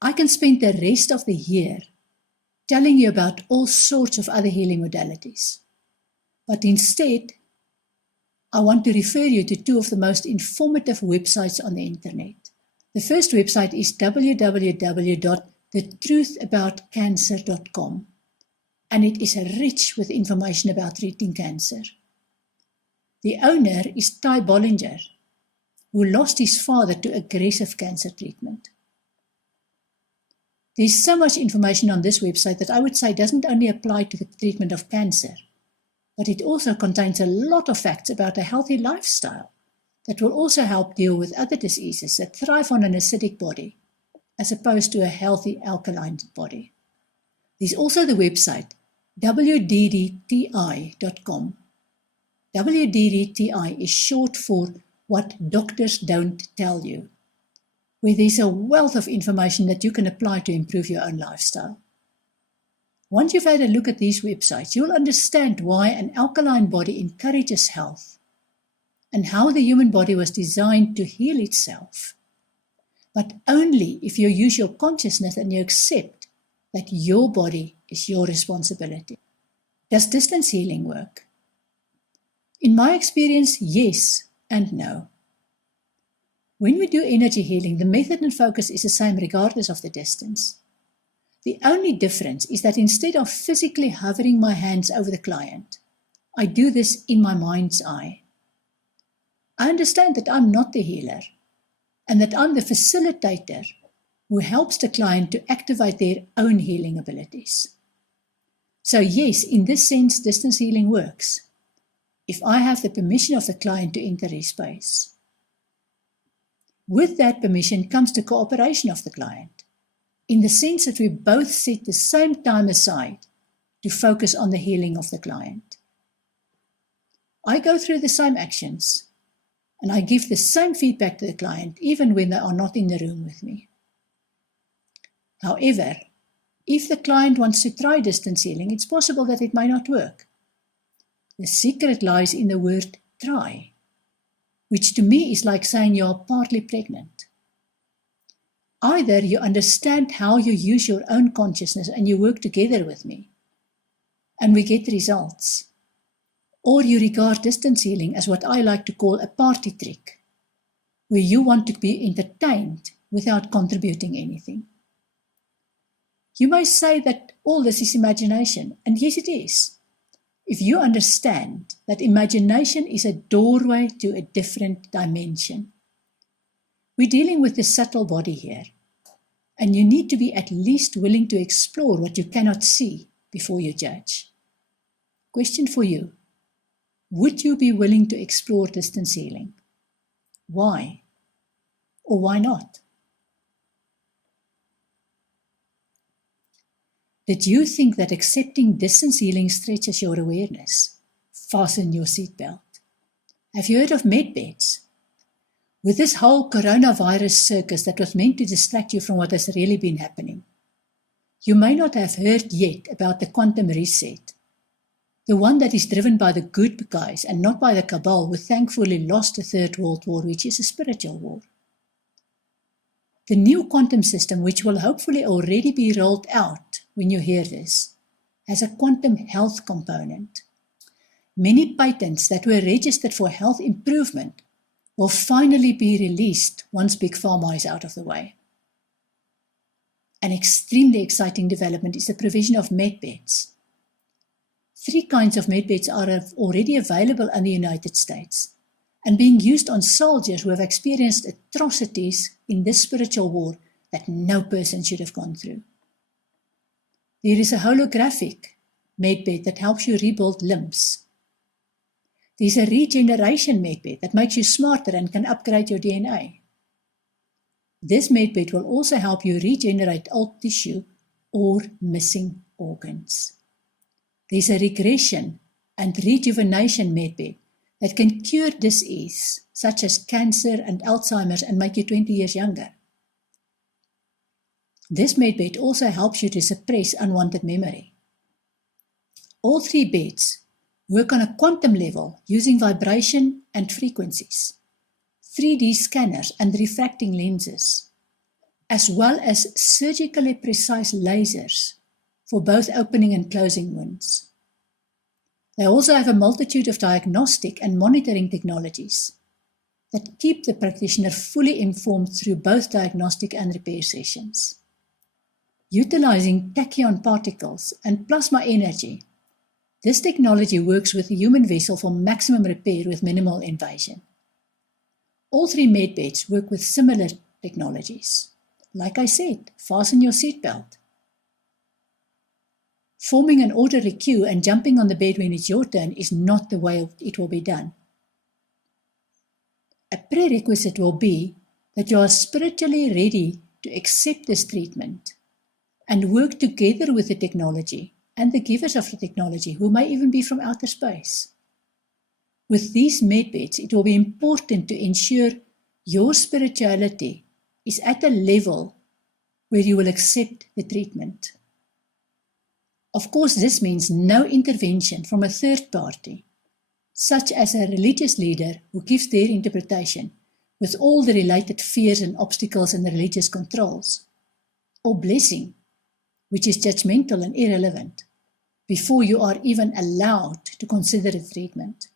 I can spend the rest of the year telling you about all sorts of other healing modalities. But instead, I want to refer you to two of the most informative websites on the internet. The first website is www.thetruthaboutcancer.com, and it is rich with information about treating cancer. The owner is Ty Bollinger, who lost his father to aggressive cancer treatment. There's so much information on this website that I would say doesn't only apply to the treatment of cancer, but it also contains a lot of facts about a healthy lifestyle that will also help deal with other diseases that thrive on an acidic body, as opposed to a healthy alkaline body. There's also the website wddti.com. WDDTI is short for What Doctors Don't Tell You, where there's a wealth of information that you can apply to improve your own lifestyle. Once you've had a look at these websites, you'll understand why an alkaline body encourages health and how the human body was designed to heal itself. But only if you use your consciousness and you accept that your body is your responsibility. Does distance healing work? In my experience, yes and no. When we do energy healing, the method and focus is the same regardless of the distance. The only difference is that instead of physically hovering my hands over the client, I do this in my mind's eye. I understand that I'm not the healer and that I'm the facilitator who helps the client to activate their own healing abilities. So yes, in this sense, distance healing works if I have the permission of the client to enter his space. With that permission comes the cooperation of the client, in the sense that we both set the same time aside to focus on the healing of the client. I go through the same actions, and I give the same feedback to the client, even when they are not in the room with me. However, if the client wants to try distance healing, it's possible that it may not work. The secret lies in the word try, which to me is like saying you are partly pregnant. Either you understand how you use your own consciousness and you work together with me, and we get results, or you regard distance healing as what I like to call a party trick, where you want to be entertained without contributing anything. You may say that all this is imagination, and yes it is, if you understand that imagination is a doorway to a different dimension. We're dealing with the subtle body here, and you need to be at least willing to explore what you cannot see before you judge. Question for you: would you be willing to explore distance healing? Why? Or why not? Did you think that accepting distance healing stretches your awareness? Fasten your seatbelt. Have you heard of medbeds? With this whole coronavirus circus that was meant to distract you from what has really been happening, you may not have heard yet about the quantum reset, the one that is driven by the good guys and not by the cabal who thankfully lost the Third World War, which is a spiritual war. The new quantum system, which will hopefully already be rolled out when you hear this, has a quantum health component. Many patents that were registered for health improvement will finally be released once Big Pharma is out of the way. An extremely exciting development is the provision of medbeds. 3 kinds of medbeds are already available in the United States and being used on soldiers who have experienced atrocities in this spiritual war that no person should have gone through. There is a holographic medbed that helps you rebuild limbs. There's a regeneration medbed that makes you smarter and can upgrade your DNA. This medbed will also help you regenerate old tissue or missing organs. There's a regression and rejuvenation medbed that can cure disease such as cancer and Alzheimer's and make you 20 years younger. This medbed also helps you to suppress unwanted memory. All 3 beds work on a quantum level using vibration and frequencies, 3D scanners and refracting lenses. as well as surgically precise lasers for both opening and closing wounds. They also have a multitude of diagnostic and monitoring technologies that keep the practitioner fully informed through both diagnostic and repair sessions. Utilizing tachyon particles and plasma energy, this technology works with the human vessel for maximum repair with minimal invasion. All three medbeds work with similar technologies. Like I said, fasten your seatbelt. Forming an orderly queue and jumping on the bed when it's your turn is not the way it will be done. A prerequisite will be that you are spiritually ready to accept this treatment and work together with the technology and the givers of the technology, who may even be from outer space. With these medbeds, it will be important to ensure your spirituality is at a level where you will accept the treatment. Of course, this means no intervention from a third party, such as a religious leader who gives their interpretation with all the related fears and obstacles and religious controls, or blessing, which is judgmental and irrelevant, before you are even allowed to consider the treatment.